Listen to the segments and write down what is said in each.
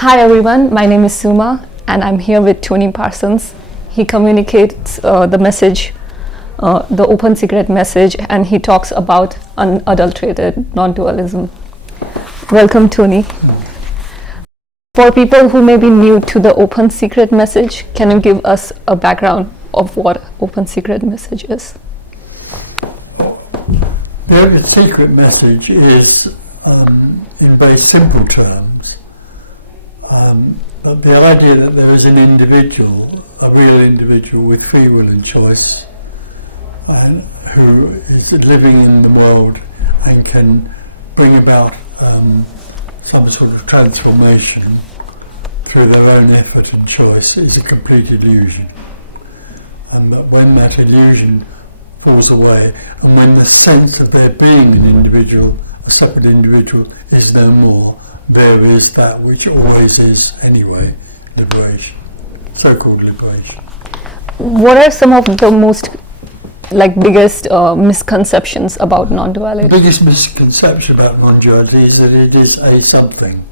Hi everyone, my name is Suma and I'm here with Tony Parsons. He communicates the message, the open secret message, and he talks about unadulterated non-dualism. Welcome, Tony. For people who may be new to the open secret message, can you give us a background of what open secret message is? The open secret message is, in very simple terms, but the idea that there is an individual, a real individual with free will and choice, and who is living in the world and can bring about some sort of transformation through their own effort and choice, is a complete illusion. And that when that illusion falls away, and when the sense of there being an individual, a separate individual, is no more, there is that which always is anyway, liberation, so-called liberation. What are some of the most biggest misconceptions about non-duality? The biggest misconception about non-duality is that it is a something.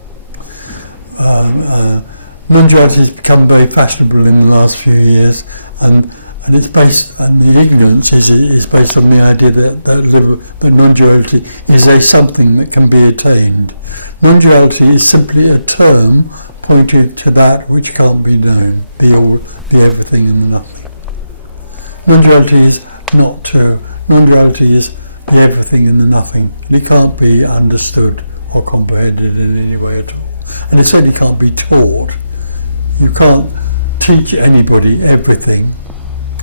Non-duality has become very fashionable in the last few years, and it's based, and the ignorance is based on the idea that non-duality is a something that can be attained. Non-duality is simply a term pointed to that which can't be known, the all, the everything and the nothing. Non-duality is not true. Non-duality is the everything and the nothing. It can't be understood or comprehended in any way at all. And it certainly can't be taught. You can't teach anybody everything.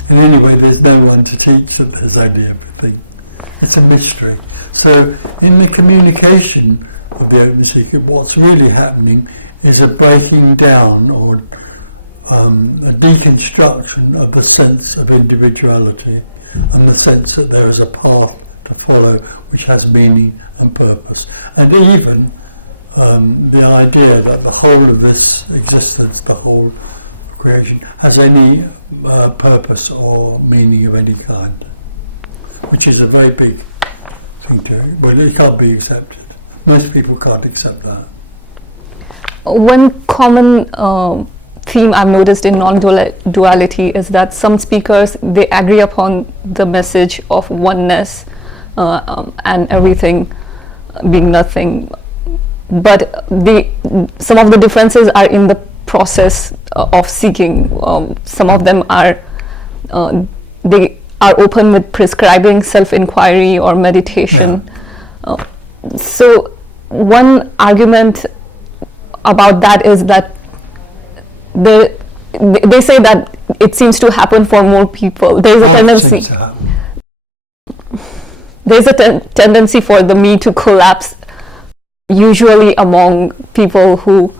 In any way, there's no one to teach that there's only everything. It's a mystery. So in the communication of the open secret, what's really happening is a breaking down or a deconstruction of the sense of individuality and the sense that there is a path to follow which has meaning and purpose. And even the idea that the whole of this existence, the whole creation, has any purpose or meaning of any kind, which is a very big thing to it. Well, it can't be accepted. Most people can't accept that. One common theme I've noticed in non-duality is that some speakers, they agree upon the message of oneness and everything being nothing, but some of the differences are in the process of seeking. Some of them are they are open with prescribing self-inquiry or meditation. Yeah. So one argument about that is that they say that it seems to happen for more people. There is a tendency. There is a tendency for the me to collapse, usually among people who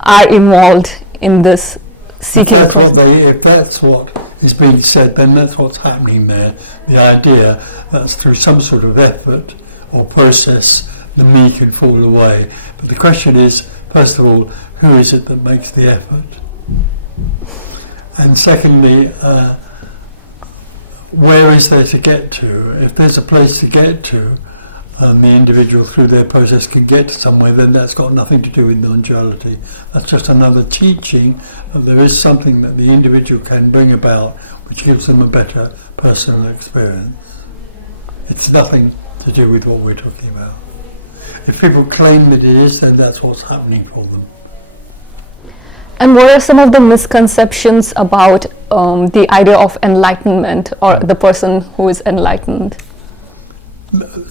are involved in this seeking process. If that's what is being said, then that's what's happening there. The idea that's through some sort of effort or process, the me can fall away. But the question is, first of all, who is it that makes the effort? And secondly, where is there to get to? If there's a place to get to, and the individual through their process can get to somewhere, then that's got nothing to do with non-duality. That's just another teaching that there is something that the individual can bring about which gives them a better personal experience. It's nothing to do with what we're talking about. If people claim that it is, then that's what's happening for them. And what are some of the misconceptions about the idea of enlightenment or the person who is enlightened?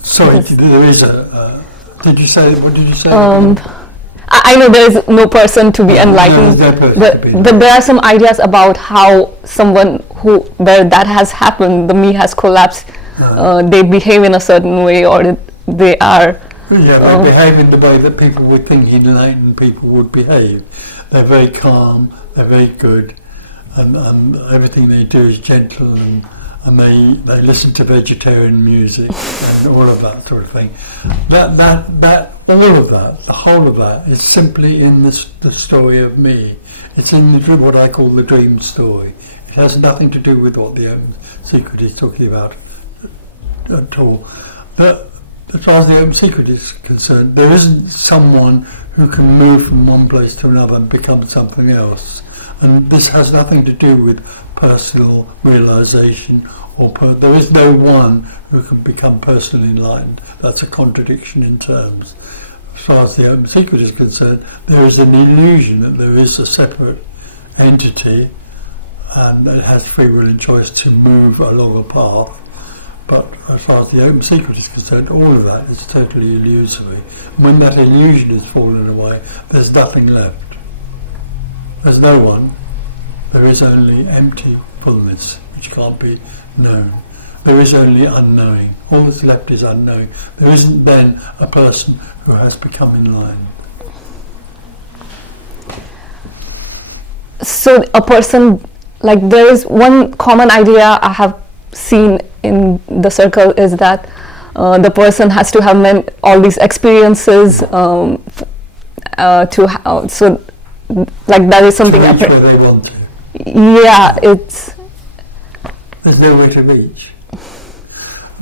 Sorry, there is a. Did you say? What did you say? I know there is no person to be enlightened, but there are some ideas about how someone where that has happened, the me has collapsed, they behave in a certain way, or they are. Yeah, they behave in the way that people would think enlightened people would behave. They're very calm, they're very good, and everything they do is gentle, and they listen to vegetarian music and all of that sort of thing. That all of that, the whole of that, is simply in the story of me. It's in what I call the dream story. It has nothing to do with what the open secret is talking about at all. But as far as the open secret is concerned, there isn't someone who can move from one place to another and become something else. And this has nothing to do with personal realization, there is no one who can become personally enlightened. That's a contradiction in terms. As far as the open secret is concerned, there is an illusion that there is a separate entity and it has free will and choice to move along a path. But as far as the open secret is concerned, all of that is totally illusory. And when that illusion has fallen away, there's nothing left. There's no one. There is only empty fullness, which can't be known. There is only unknowing. All that's left is unknowing. There isn't then a person who has become enlightened. So a person, like there is one common idea I have seen in the circle is that the person has to have all these experiences so like that is something to reach where they want to. Yeah, there's no way to reach.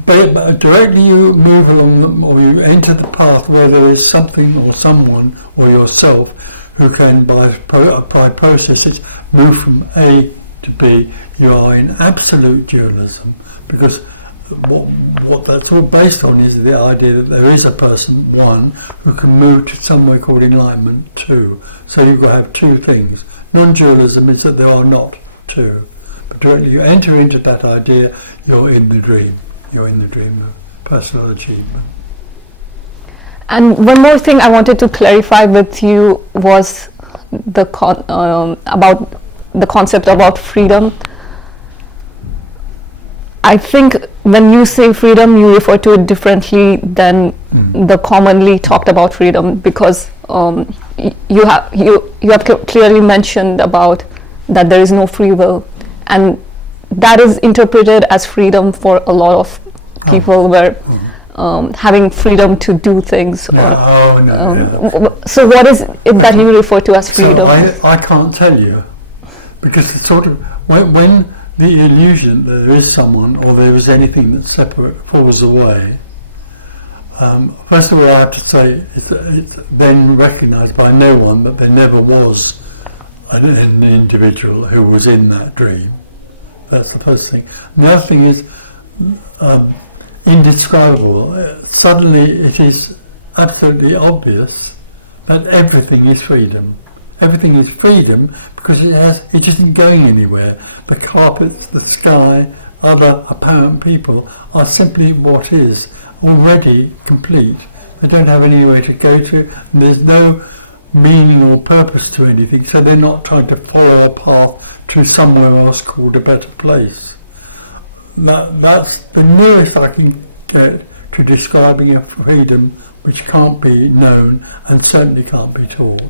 But directly you move along or you enter the path where there is something or someone or yourself who can by processes move from A to B, you are in absolute dualism, because what that's all based on is the idea that there is a person, one, who can move to somewhere called enlightenment, two. So you've got to have two things. Non-dualism is that there are not two. But directly you enter into that idea, you're in the dream. You're in the dream of personal achievement. And one more thing I wanted to clarify with you was about the concept about freedom. I think when you say freedom, you refer to it differently than the commonly talked about freedom, because you have clearly mentioned about that there is no free will, and that is interpreted as freedom for a lot of people, where having freedom to do things. So what is it that you refer to as freedom? So I can't tell you, because it's sort of when the illusion that there is someone or there is anything that's separate falls away. First of all, I have to say it's then recognised by no one that there never was an individual who was in that dream. That's the first thing. And the other thing is indescribable. Suddenly it is absolutely obvious that everything is freedom. Everything is freedom because it isn't going anywhere. The carpets, the sky, other apparent people are simply what is, already complete. They don't have anywhere to go to, and there's no meaning or purpose to anything, so they're not trying to follow a path to somewhere else called a better place. That's the nearest I can get to describing a freedom which can't be known and certainly can't be taught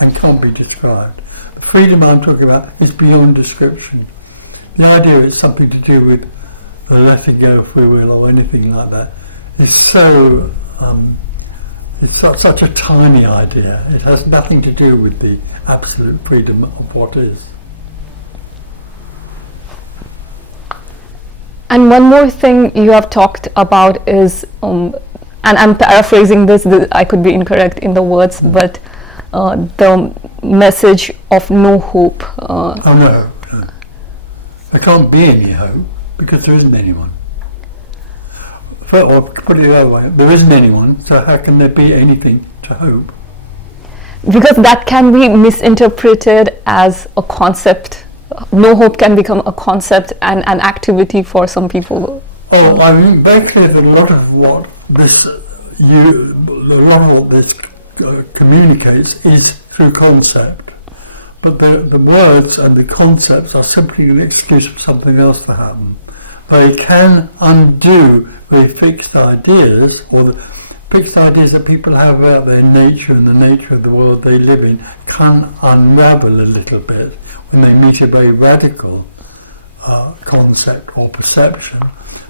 and can't be described. The freedom I'm talking about is beyond description. The idea is something to do with the letting go of free will or anything like that is so it's such a tiny idea. It has nothing to do with the absolute freedom of what is. And one more thing you have talked about is, and I'm paraphrasing this, I could be incorrect in the words, but the message of no hope. No. There can't be any hope because there isn't anyone. Or put it the other way, there isn't anyone, so how can there be anything to hope? Because that can be misinterpreted as a concept. No hope can become a concept and an activity for some people. I mean, very clear that a lot of what this communicates is through concept, but the words and the concepts are simply an excuse for something else to happen. They can undo the fixed ideas, or the fixed ideas that people have about their nature and the nature of the world they live in can unravel a little bit when they meet a very radical concept or perception.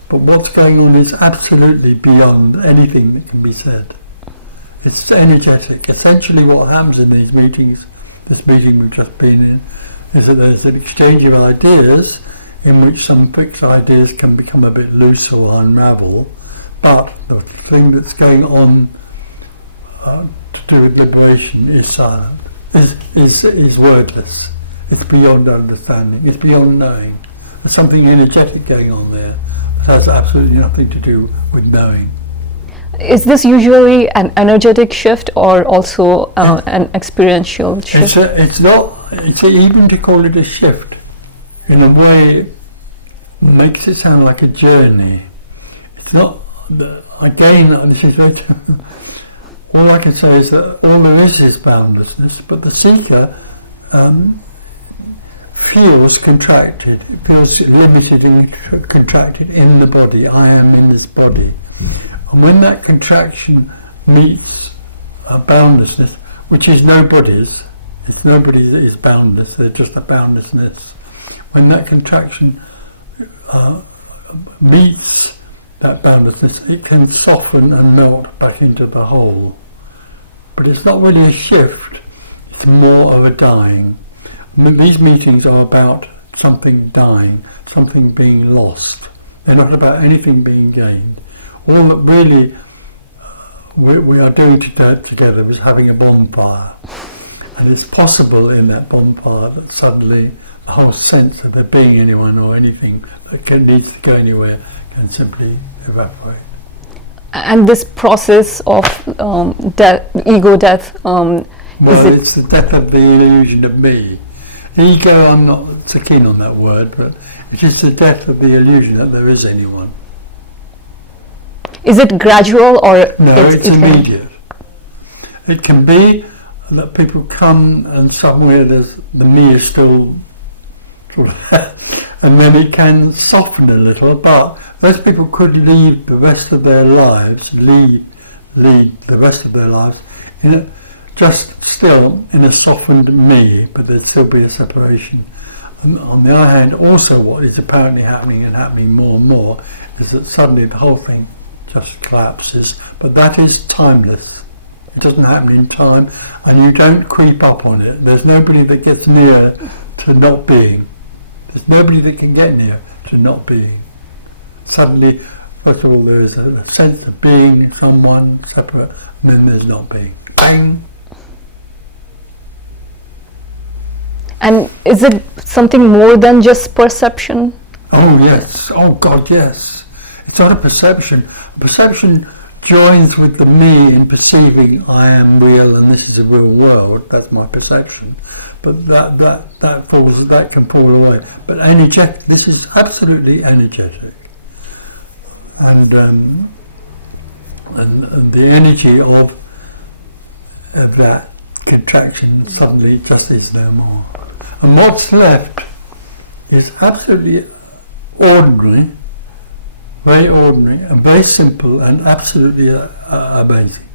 But what's going on is absolutely beyond anything that can be said. It's energetic. Essentially what happens in these meetings, this meeting we've just been in, is that there's an exchange of ideas in which some fixed ideas can become a bit loose or unravel, but the thing that's going on to do with liberation is silent, is wordless. It's beyond understanding. It's beyond knowing. There's something energetic going on there that has absolutely nothing to do with knowing. Is this usually an energetic shift or also an experiential shift? It's not. It's even to call it a shift, in a way, makes it sound like a journey. It's not. Again, this is very. All I can say is that all there is boundlessness, but the seeker feels contracted, feels limited and contracted in the body. I am in this body. And when that contraction meets boundlessness, which is nobody's, it's nobody that is boundless, they're just a boundlessness. When that contraction meets that boundlessness, it can soften and melt back into the whole. But it's not really a shift, it's more of a dying. These meetings are about something dying, something being lost. They're not about anything being gained. All that really we are doing together is having a bonfire. And it's possible in that bonfire that suddenly the whole sense of there being anyone or anything that needs to go anywhere can simply evaporate. And this process of ego death, it's the death of the illusion of me. Ego, I'm not so keen on that word, but it is the death of the illusion that there is anyone. Is it gradual or? No, it's immediate. It can be that people come and somewhere the me is still sort of and then it can soften a little, but those people could lead the rest of their lives, lead the rest of their lives just still in a softened me, but there'd still be a separation. And on the other hand, also what is apparently happening and happening more and more is that suddenly the whole thing just collapses, but that is timeless. It doesn't happen in time, and you don't creep up on it. There's nobody that gets near to not being. There's nobody that can get near to not being. Suddenly, first of all, there is a sense of being someone separate, and then there's not being. Bang! And is it something more than just perception? Oh yes, oh God, yes. It's not a perception. Perception joins with the me in perceiving I am real and this is a real world. That's my perception. But that can fall away. But energetic, this is absolutely energetic. And the energy of that contraction suddenly just is no more. And what's left is absolutely ordinary, very ordinary and very simple and absolutely amazing.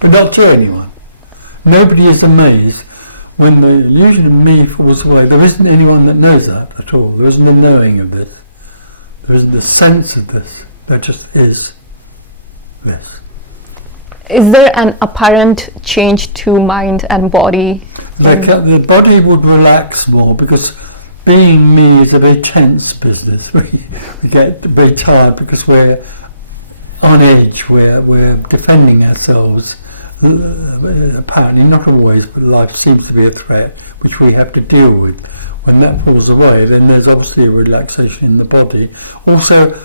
But not to anyone. Nobody is amazed when the illusion of me falls away. There isn't anyone that knows that at all. There isn't a knowing of this. There isn't a sense of this. There just is this. Is there an apparent change to mind and body? The body would relax more because being me is a very tense business. We get very tired because we're on edge, we're defending ourselves. Apparently, not always, but life seems to be a threat which we have to deal with. When that falls away, then there's obviously a relaxation in the body. Also,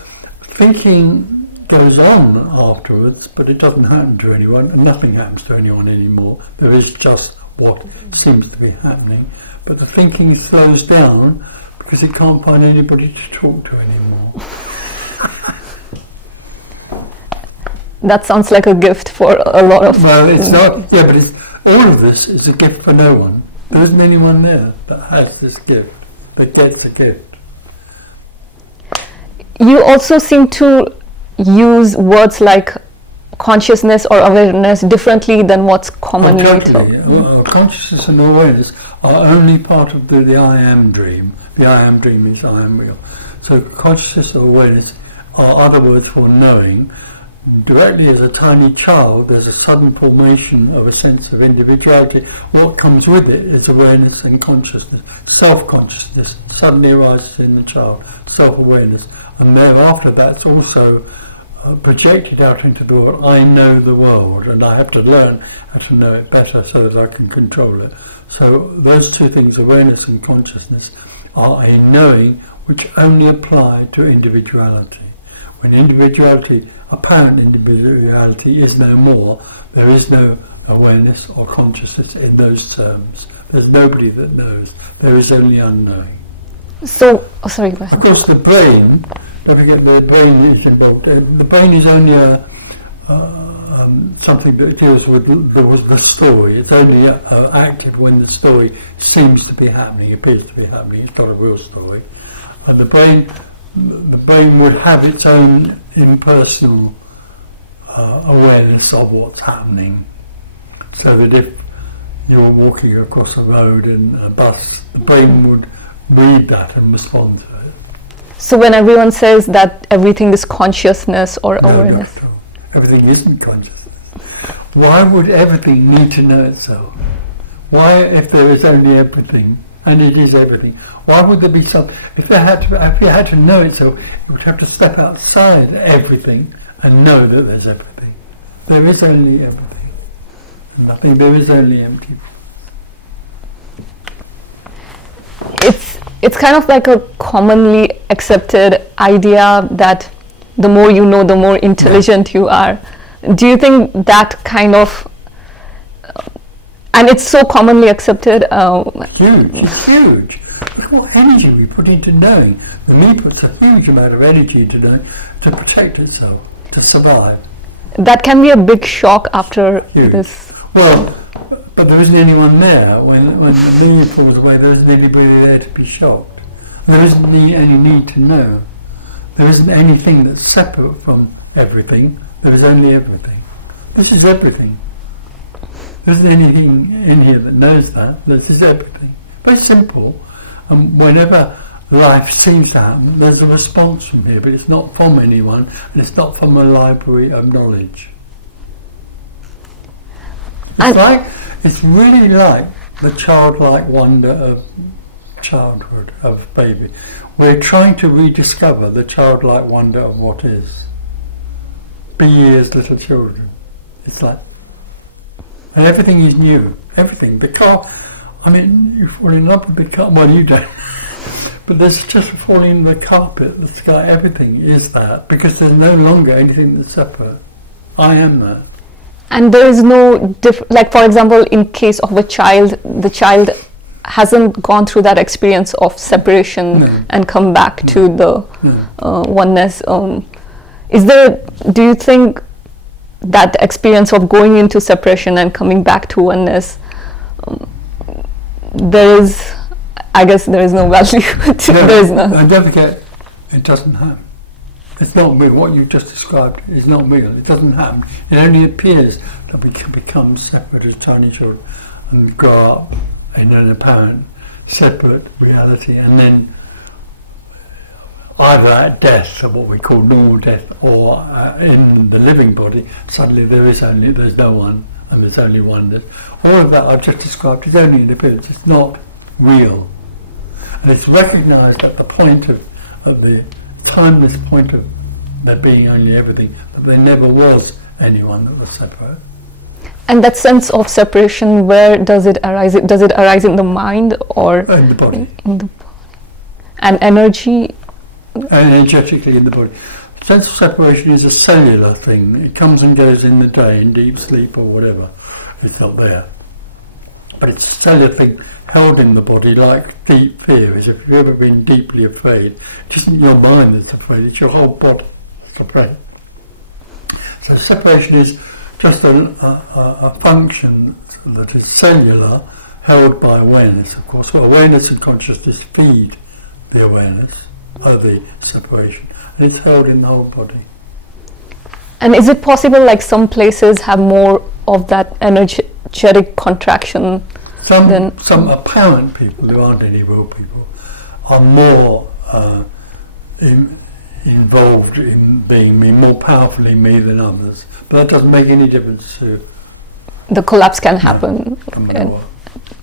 thinking goes on afterwards, but it doesn't happen to anyone, and nothing happens to anyone anymore. There is just what seems to be happening, but the thinking slows down because it can't find anybody to talk to anymore. That sounds like a gift for a lot of... Well, it's not, yeah, but all of this is a gift for no one. There isn't anyone there that has this gift, that gets a gift. You also seem to use words like consciousness or awareness differently than what's commonly totally. Consciousness and awareness are only part of the I am dream. The I am dream is I am real. So consciousness or awareness are other words for knowing. Directly as a tiny child, there's a sudden formation of a sense of individuality. What comes with it is awareness and consciousness. Self-consciousness suddenly arises in the child, self-awareness. And thereafter that's also projected out into the world. I know the world, and I have to learn how to know it better so that I can control it. So those two things, awareness and consciousness, are a knowing which only apply to individuality. When individuality, apparent individuality, is no more, there is no awareness or consciousness in those terms. There's nobody that knows. There is only unknowing. So, sorry, go ahead. Of course, the brain, don't forget the brain is involved. The brain is only something that deals with the story. It's only active when the story seems to be happening, appears to be happening. It's not a real story. And the brain would have its own impersonal awareness of what's happening. So that if you're walking across a road in a bus, the brain would read that and respond to it. So when everyone says that everything is consciousness or awareness? No, everything isn't consciousness. Why would everything need to know itself? Why, if there is only everything, and it is everything, why would there be some... If it had to know itself, it would have to step outside everything and know that there's everything. There is only everything. Nothing, there is only empty. It's kind of like a commonly accepted idea that the more you know, the more intelligent you are. Do you think that kind of, and it's so commonly accepted? Huge, it's huge. Look what energy we put into knowing. The me puts a huge amount of energy into knowing to protect itself, to survive. That can be a big shock after Huge. this. Well, but there isn't anyone there. When the me falls away, there isn't anybody there to be shocked. There isn't any need to know. There isn't anything that's separate from everything. There is only everything. This is everything. There isn't anything in here that knows that. This is everything. Very simple. And whenever life seems to happen, there's a response from here, but it's not from anyone, and it's not from a library of knowledge. It's really like the childlike wonder of childhood, of baby. We're trying to rediscover the childlike wonder of what is. Be ye as little children. It's like, and everything is new. Everything. The car, I mean, you fall in love with the car. Well, you don't. But there's just falling in the carpet, the sky, everything is that, because there's no longer anything that's separate. I am that. And there is no, like for example, in case of a child, the child hasn't gone through that experience of separation and come back to the oneness. Do you think that experience of going into separation and coming back to oneness, I guess there is no value to there is no. And don't forget, it doesn't happen. It's not real. What you just described is not real. It doesn't happen. It only appears that we can become separate as tiny children and grow up in an apparent separate reality, and then either at death, or what we call normal death, or in the living body, suddenly there's no one, and there's only oneness. All of that I've just described is only an appearance. It's not real. And it's recognised at the point at the timeless point of there being only everything, that there never was anyone that was separate. And that sense of separation, where does it arise? Does it arise in the mind or in the body? In the body. And energy? Energetically in the body. Sense of separation is a cellular thing. It comes and goes in the day, in deep sleep or whatever. It's not there. But it's a cellular thing held in the body, like deep fear is. If you've ever been deeply afraid, it isn't your mind that's afraid, it's your whole body that's afraid. So separation is just a function that is cellular, held by awareness, of course. Well, awareness and consciousness feed the awareness of the separation, and it's held in the whole body. And is it possible, like some places have more of that energetic contraction? Some apparent people, who aren't any real people, are more involved in being me, more powerfully me than others. But that doesn't make any difference to... The collapse can happen.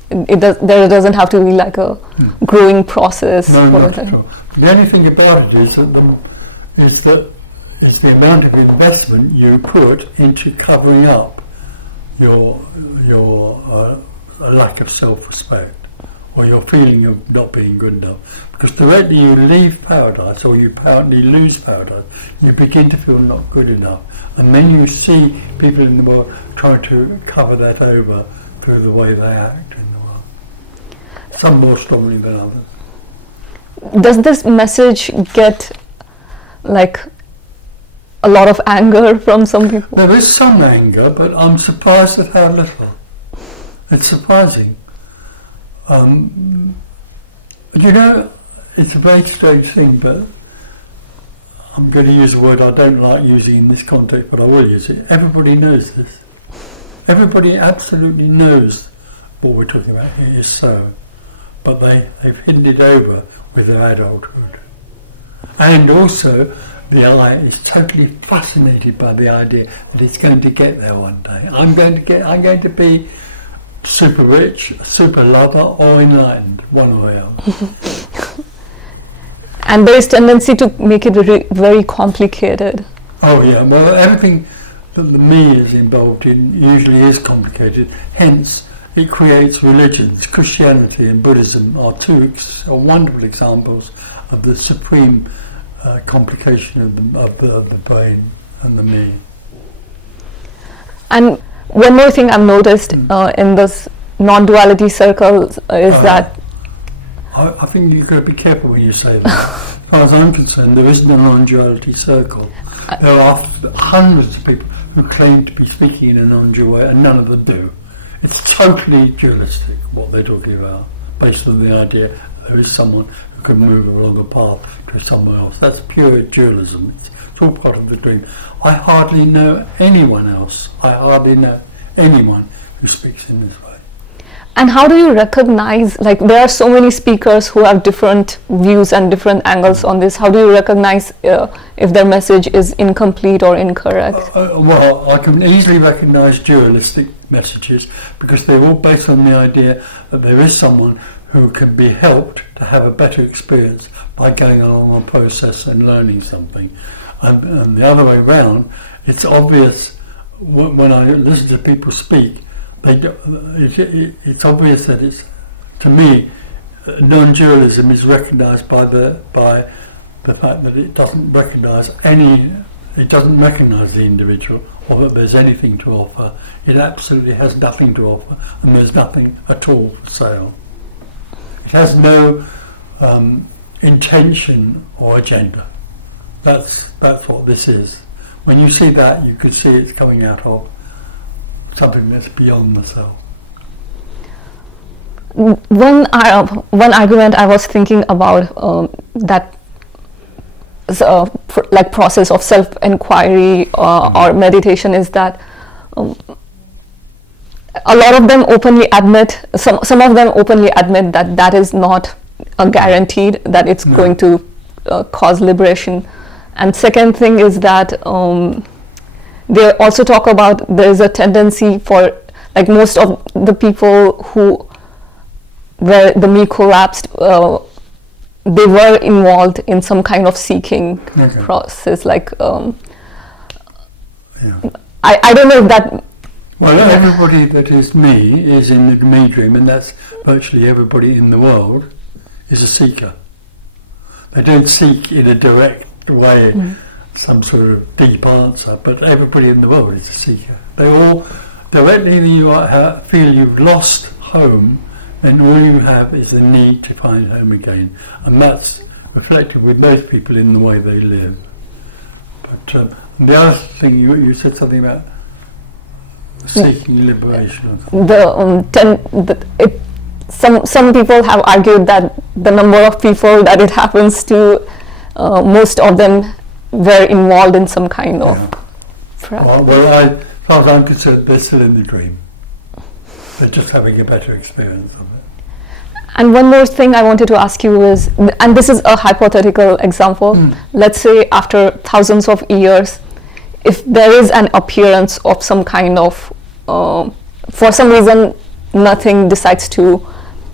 There doesn't have to be like a growing process. No, not at all. The only thing about it is that It's the amount of investment you put into covering up your lack of self-respect, or your feeling of not being good enough. Because directly you leave paradise, or you apparently lose paradise, you begin to feel not good enough. And then you see people in the world trying to cover that over through the way they act in the world. Some more strongly than others. Does this message get like a lot of anger from some people? There is some anger, but I'm surprised at how little. It's surprising. You know, it's a very strange thing, but I'm going to use a word I don't like using in this context, but I will use it. Everybody knows this. Everybody absolutely knows what we're talking about here is so, but they've hidden it over with their adulthood. And also, the eye is totally fascinated by the idea that it's going to get there one day. I'm going to be super rich, super lover, or enlightened, one or the other. And there is tendency to make it very complicated. Oh yeah, well, everything that the me is involved in usually is complicated. Hence, it creates religions. Christianity and Buddhism are two wonderful examples of the supreme complication of the brain and the me. And one more thing I've noticed in this non-duality circles is that I think you've got to be careful when you say that. As far as I'm concerned, there isn't a non-duality circle. There are hundreds of people who claim to be speaking in a non-dual way, and none of them do. It's totally dualistic, what they're talking about, based on the idea that there is someone who can move along a path to somewhere else. That's pure dualism. It's all part of the dream. I hardly know anyone else. I hardly know anyone who speaks in this way. And how do you recognize, like there are so many speakers who have different views and different angles on this. How do you recognize if their message is incomplete or incorrect? Well, I can easily recognize dualistic messages because they're all based on the idea that there is someone who can be helped to have a better experience by going along a process and learning something. And the other way around, it's obvious when I listen to people speak, it's obvious that it's, to me, non-dualism is recognised by the fact that it doesn't recognise the individual, or that there's anything to offer. It absolutely has nothing to offer, and there's nothing at all for sale. It has no intention or agenda. That's what this is. When you see that, you can see it's coming out of something that's beyond the self. One argument I was thinking about that like process of self-inquiry or meditation is that a lot of them openly admit, some of them openly admit that is not guaranteed, that it's going to cause liberation. And second thing is that they also talk about there is a tendency for, like most of the people where the me collapsed, they were involved in some kind of seeking process. Like I don't know if that. Well, everybody that is me is in the me dream, and that's virtually everybody in the world is a seeker. They don't seek in a direct way, some sort of deep answer, but everybody in the world is a seeker. They all, directly you feel you've lost home, then all you have is the need to find home again, and that's reflected with most people in the way they live. But the other thing you said something about seeking liberation. Some people have argued that the number of people that it happens to, most of them were involved in some kind of practice. Well, as far as I'm concerned, they're still in the dream. They're just having a better experience of it. And one more thing I wanted to ask you is, and this is a hypothetical example, let's say after thousands of years, if there is an appearance of some kind of, for some reason, nothing decides to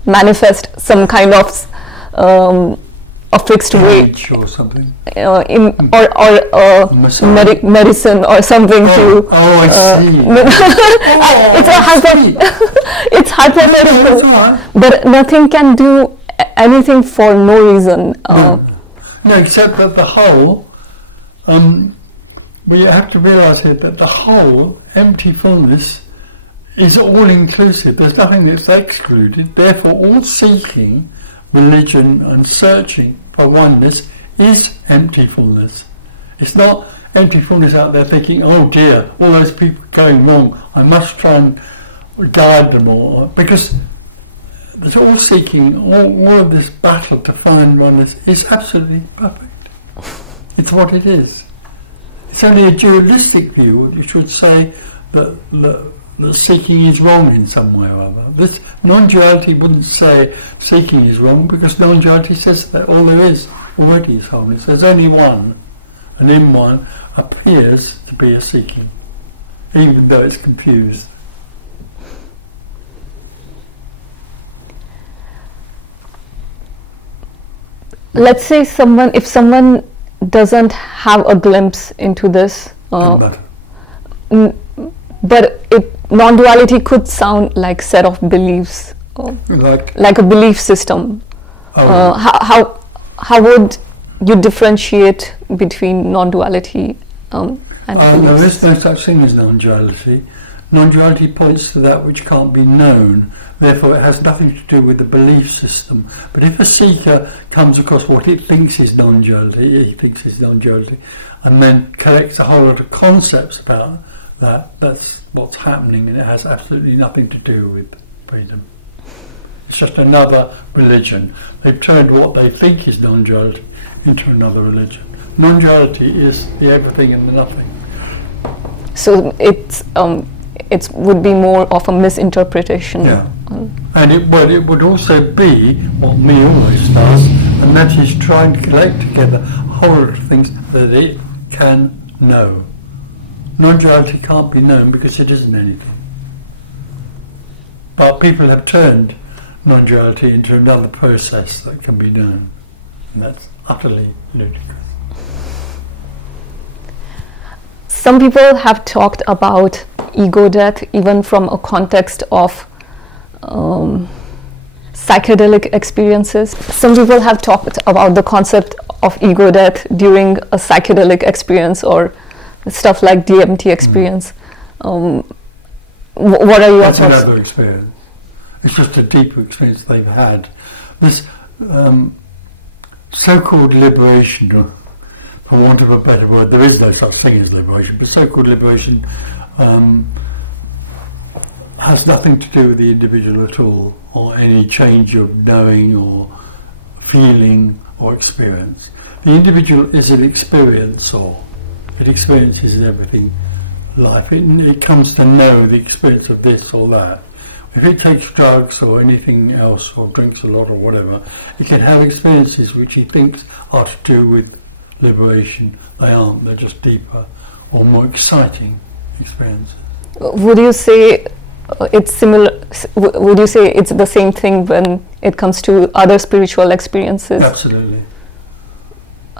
manifest some kind of a fixed way, Age or something. or Massage. medicine or something to. I see. It's hypothetical, That's all right. but nothing can do anything for no reason. No, except that the whole, we have to realise here that the whole empty fullness is all inclusive. There's nothing that's excluded. Therefore, all seeking, religion and searching for oneness is empty fullness. It's not empty fullness out there thinking, oh dear, all those people going wrong, I must try and guide them all. Because there's all seeking, all of this battle to find oneness is absolutely perfect. It's what it is. It's only a dualistic view which would say that seeking is wrong in some way or other. This non-duality wouldn't say seeking is wrong, because non-duality says that all there is already is wholeness. There's only one, and in one appears to be a seeking, even though it's confused. Let's say if someone doesn't have a glimpse into this, but non-duality could sound like set of beliefs, like a belief system. How would you differentiate between non-duality and there is no such thing as non-duality. Non-duality points to that which can't be known. Therefore, it has nothing to do with the belief system. But if a seeker comes across what it thinks is non-duality, and then collects a whole lot of concepts about that, that's what's happening, and it has absolutely nothing to do with freedom. It's just another religion. They've turned what they think is non-duality into another religion. Non-duality is the everything and the nothing. So it would be more of a misinterpretation. Yeah. And it would also be what me always does, and that is trying to collect together a whole lot of things that it can know. Non-duality can't be known because it isn't anything. But people have turned non-duality into another process that can be known, and that's utterly ludicrous. Some people have talked about ego death even from a context of psychedelic experiences. Some people have talked about the concept of ego death during a psychedelic experience or stuff like DMT experience. What are your thoughts? That's another experience. It's just a deeper experience they've had. This so-called liberation, or for want of a better word, there is no such thing as liberation, but so-called liberation has nothing to do with the individual at all, or any change of knowing or feeling or experience. The individual is an experiencer. It experiences everything, life. It comes to know the experience of this or that. If it takes drugs or anything else, or drinks a lot or whatever, it can have experiences which he thinks are to do with liberation. They aren't. They're just deeper or more exciting experiences. Would you say it's similar? Would you say it's the same thing when it comes to other spiritual experiences? Absolutely.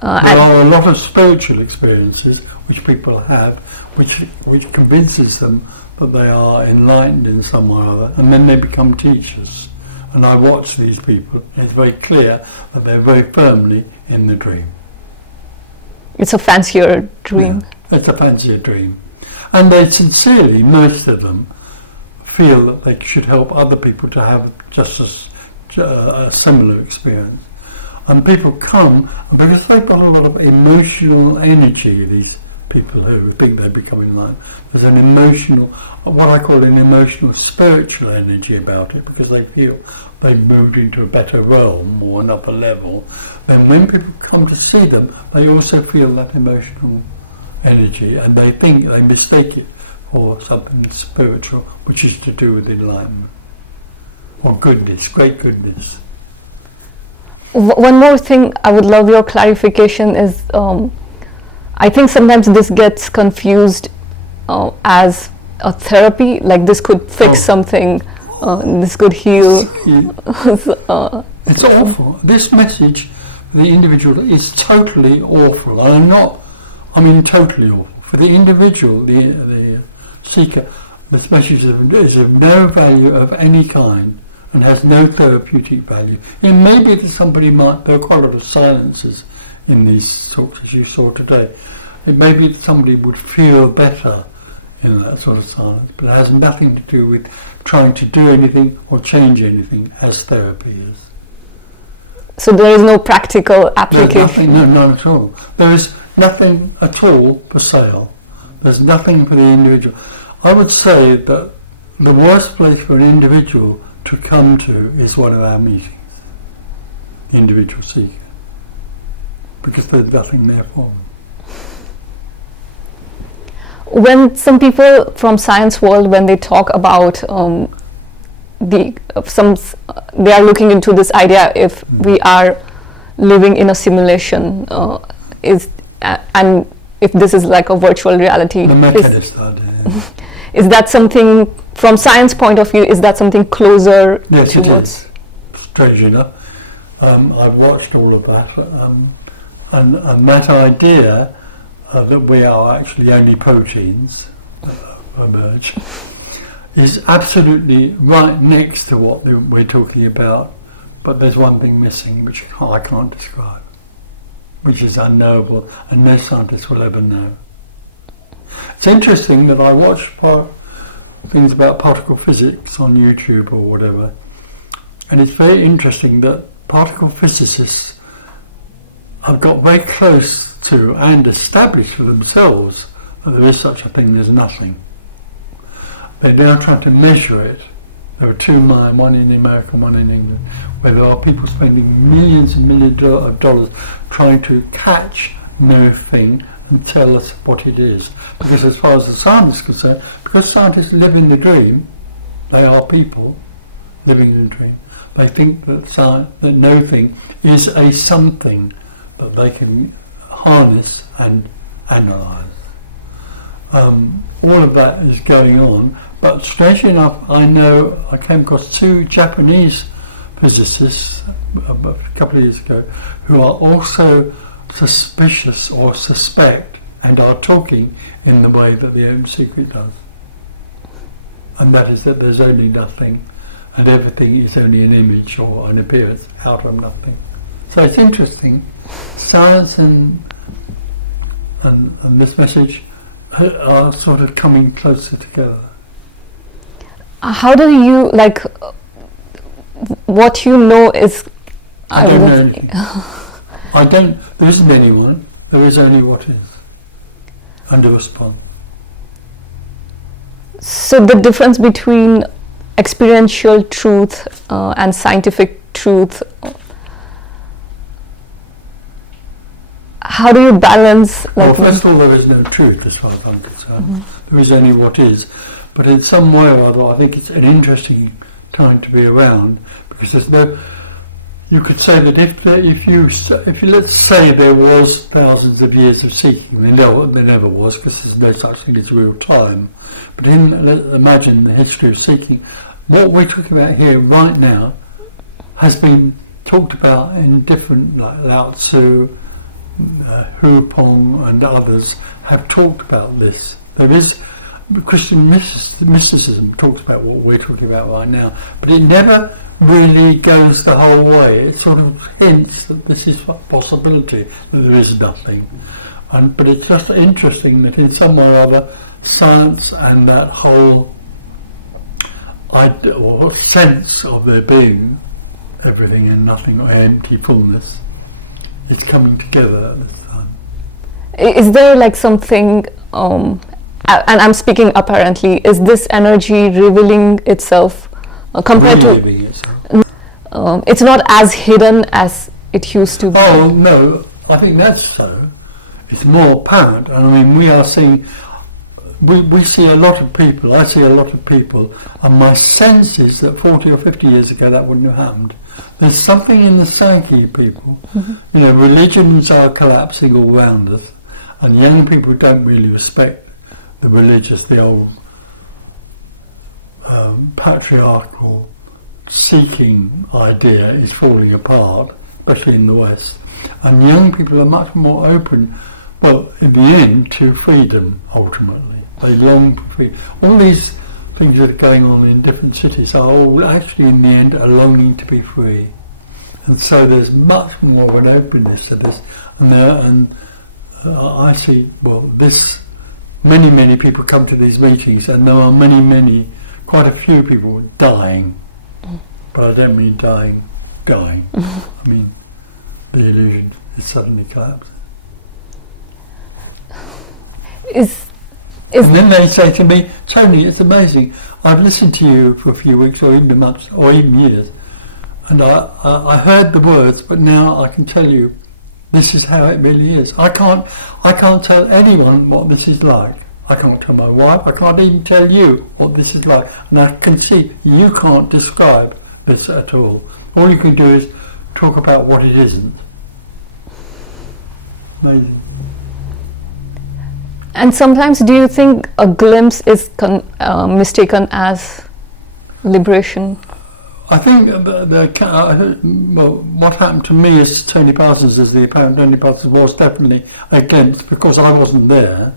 There are a lot of spiritual experiences which people have, which convinces them that they are enlightened in some way or other, and then they become teachers. And I watch these people, and it's very clear that they're very firmly in the dream. It's a fancier dream. Yeah, it's a fancier dream. And they sincerely, most of them, feel that they should help other people to have just a similar experience. And people come, and because they've got a lot of emotional energy, these people who think they're becoming enlightened, there's an emotional, what I call an emotional spiritual energy about it, because they feel they've moved into a better realm or another level. And when people come to see them, they also feel that emotional energy, and they think, they mistake it for something spiritual, which is to do with enlightenment or goodness, great goodness. One more thing I would love your clarification is, I think sometimes this gets confused as a therapy, like this could fix something, this could heal. It's awful. This message for the individual is totally awful. And I mean totally awful. For the individual, the seeker, this message is of no value of any kind and has no therapeutic value. It may be that there are quite a lot of silences in these talks as you saw today. It may be that somebody would feel better in that sort of silence, but it has nothing to do with trying to do anything or change anything as therapy is. So there is no practical application? No, none at all. There is nothing at all for sale. There's nothing for the individual. I would say that the worst place for an individual to come to is one of our meetings, the individual seeker, because there's nothing there for them. When some people from science world, when they talk about they are looking into this idea if we are living in a simulation, and if this is like a virtual reality. The methodist idea. Is that something, from science point of view, is that something closer yes, towards? It is. Strange enough. I've watched all of that, and that idea that we are actually only proteins emerge is absolutely right next to what we're talking about, but there's one thing missing which I can't describe, which is unknowable and no scientist will ever know. It's interesting that I watch things about particle physics on YouTube or whatever, and it's very interesting that particle physicists have got very close to and established for themselves that there is such a thing as nothing. They're now trying to measure it. There are two mine, one in America and one in England, where there are people spending millions and millions of dollars trying to catch no thing and tell us what it is. Because as far as the science is concerned, because scientists live in the dream, they are people living in the dream, they think that no thing is a something that they can harness and analyse. All of that is going on, but strangely enough, I came across two Japanese physicists a couple of years ago who are also suspicious or suspect and are talking in the way that the Open Secret does. And that is that there's only nothing and everything is only an image or an appearance out of nothing. So it's interesting. Science and this message are sort of coming closer together. How do you, like, what you know is... I don't know anything. There isn't anyone, there is only what is, and a response. So the difference between experiential truth and scientific truth, how do you balance? Well, first of all, there is no truth as far as I'm concerned. Mm-hmm. There is only what is. But in some way or other, I think it's an interesting time to be around, because there's no... You could say that if you let's say there was thousands of years of seeking, there never was, because there's no such thing as real time. But imagine the history of seeking. What we're talking about here right now has been talked about in different, like Lao Tzu, Hu Pong and others have talked about this. There is Christian mysticism talks about what we're talking about right now, but it never really goes the whole way. It sort of hints that this is a possibility, that there is nothing. But it's just interesting that in some way or other, science and that whole idea or sense of there being everything and nothing or empty fullness is coming together at this time. Is there like something, and I'm speaking apparently, is this energy revealing itself compared to... it's not as hidden as it used to be? Oh no, I think that's so. It's more apparent. I mean, we are seeing... We see a lot of people, I see a lot of people, and my sense is that 40 or 50 years ago that wouldn't have happened. There's something in the psyche of people. Mm-hmm. You know, religions are collapsing all around us, and young people don't really respect the religious, the old patriarchal seeking idea is falling apart especially in the West. And young people are much more open, well, in the end, to freedom, ultimately. They long for freedom. All these things that are going on in different cities are all actually, in the end, a longing to be free. And so there's much more of an openness to this. And I see, well, many people come to these meetings, and there are quite a few people dying. But I don't mean dying. I mean, the illusion is suddenly collapsed. And then they say to me, Tony, it's amazing. I've listened to you for a few weeks or even months or even years, and I heard the words, but now I can tell you this is how it really is. I can't tell anyone what this is like. I can't tell my wife. I can't even tell you what this is like. And I can see you can't describe this at all. All you can do is talk about what it isn't. Amazing. And sometimes do you think a glimpse is mistaken as liberation? I think what happened to me as Tony Parsons, as the apparent Tony Parsons, was definitely a glimpse, because I wasn't there.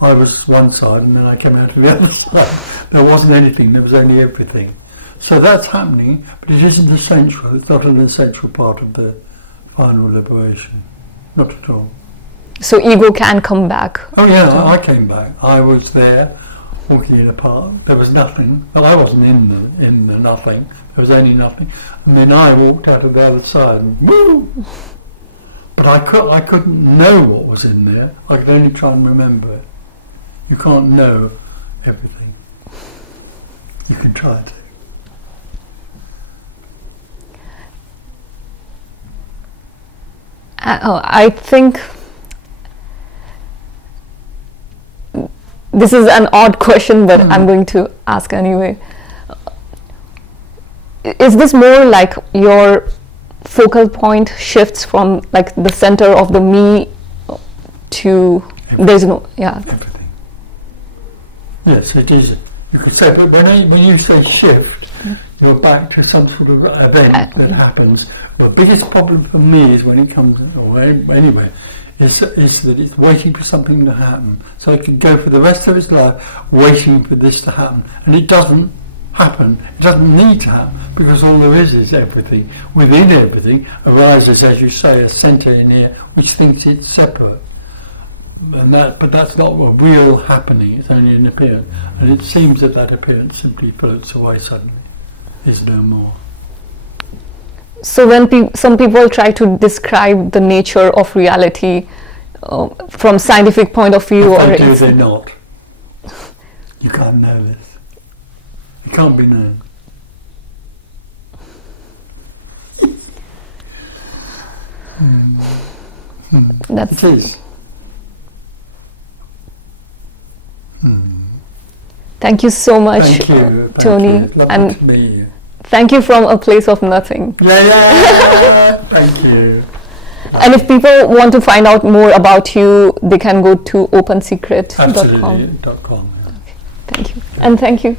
I was one side and then I came out of the other side. There wasn't anything, there was only everything. So that's happening, but it isn't essential. It's not an essential part of the final liberation. Not at all. So ego can come back. Oh yeah, I came back. I was there, walking in a park. There was nothing. Well, I wasn't in the nothing. There was only nothing. And then I walked out of the other side. And woo! But I couldn't know what was in there. I could only try and remember it. You can't know everything. You can try to. I think this is an odd question, but I'm going to ask anyway. Is this more like your focal point shifts from like the center of the me to everything. There's no, yeah. Everything. Yes, it is. You could say, but when you say shift, you're back to some sort of event that happens. The biggest problem for me is when it comes, anyway, is that it's waiting for something to happen. So it can go for the rest of its life waiting for this to happen. And it doesn't happen. It doesn't need to happen, because all there is everything. Within everything arises, as you say, a centre in here which thinks it's separate. But that's not a real happening, it's only an appearance. And it seems that appearance simply floats away suddenly, is no more. So when some people try to describe the nature of reality from scientific point of view, they're not. You can't know this. It can't be known. That's it is. Thank you so much, Thank you, Tony. Lovely to meet you. Thank you from a place of nothing. Yeah. Thank you. And if people want to find out more about you, they can go to opensecret.com. Absolutely.com. Okay. Thank you. And thank you.